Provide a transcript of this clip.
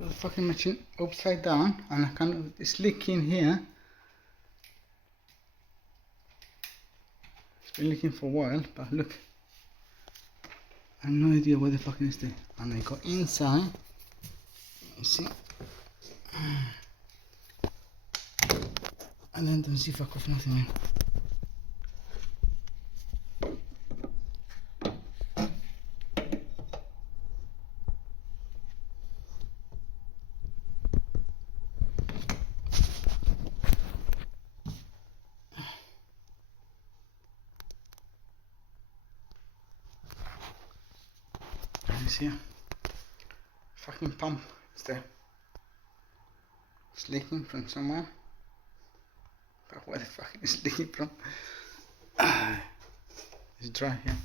the fucking machine upside down, and it's leaking here. It's been leaking for a while, but look, I have no idea what the fucking is there. And I go inside, you see, and then don't see fuck off nothing, man. Here, fucking pump is there. It's leaking from somewhere, but where the fuck is it leaking from? It's dry here.